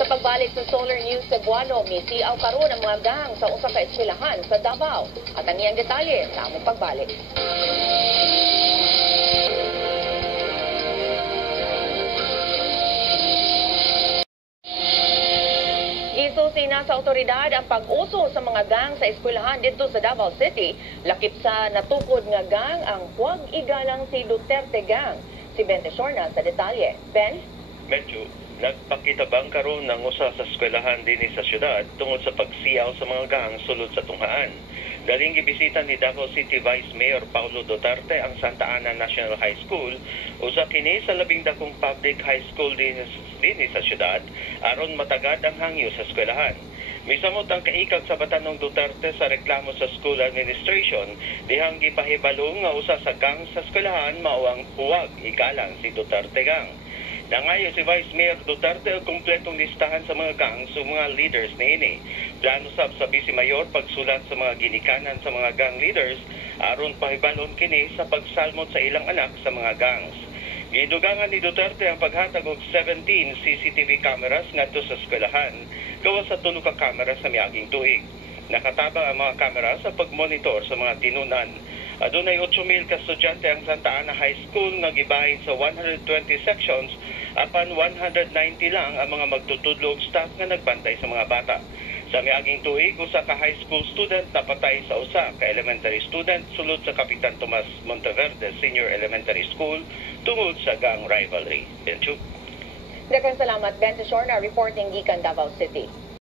Sa pagbalik sa Solar News Cebuano, misiaw karon ang mga gang sa usa ka eskwelahan sa Davao. At ang iyang detalye sa among pagbalik. Isusi na sa otoridad ang pag-uso sa mga gang sa eskwelahan dito sa Davao City. Lakip sa natukod nga gang ang Huwag Igalang si Duterte Gang. Si Ben Tesorna sa detalye. Ben? Medyo nagpakitabang karon ng usa sa eskwelahan din sa syudad tungod sa pagsiyaw sa mga gang sulod sa tunghaan. Daling gibisita ni Davao City Vice Mayor Paulo Duterte ang Santa Ana National High School, usa kini sa labing dakong public high school din sa syudad aron matagad ang hangyo sa eskwelahan. Misamot ang kaikag sa Batanong Duterte sa reklamo sa school administration dihang gipahibalo nga usa sa gang sa eskwelahan mao ang Huwag Igalang si Duterte Gang. Nangayo si Vice Mayor Duterte ang kumpletong listahan sa mga gang sa mga leaders niini. Plano sab sa Vice Mayor pagsulat sa mga ginikanan sa mga gang leaders aron pahibalon kini sa pagsalmot sa ilang anak sa mga gangs. Gidugangan ni Duterte ang paghatag og 17 CCTV cameras ngadto sa eskwelahan gawas sa 3 ka kamera sa miaging tuig. Nakatabang ang mga kamera sa pagmonitor sa mga tinunan. Adunay 8,000 ka estudyante ang Santa Ana High School nga gibahin sa 120 sections apan 190 lang ang mga magtutudlo og staff nga nagbantay sa mga bata. Sa miaging tuig, usa ka high school student napatay sa usa ka elementary student sulod sa Kapitan Tomas Monteverde Senior Elementary School tungod sa gang rivalry. Benchu. Daghang salamat Ben Tesorna reporting gikan Davao City.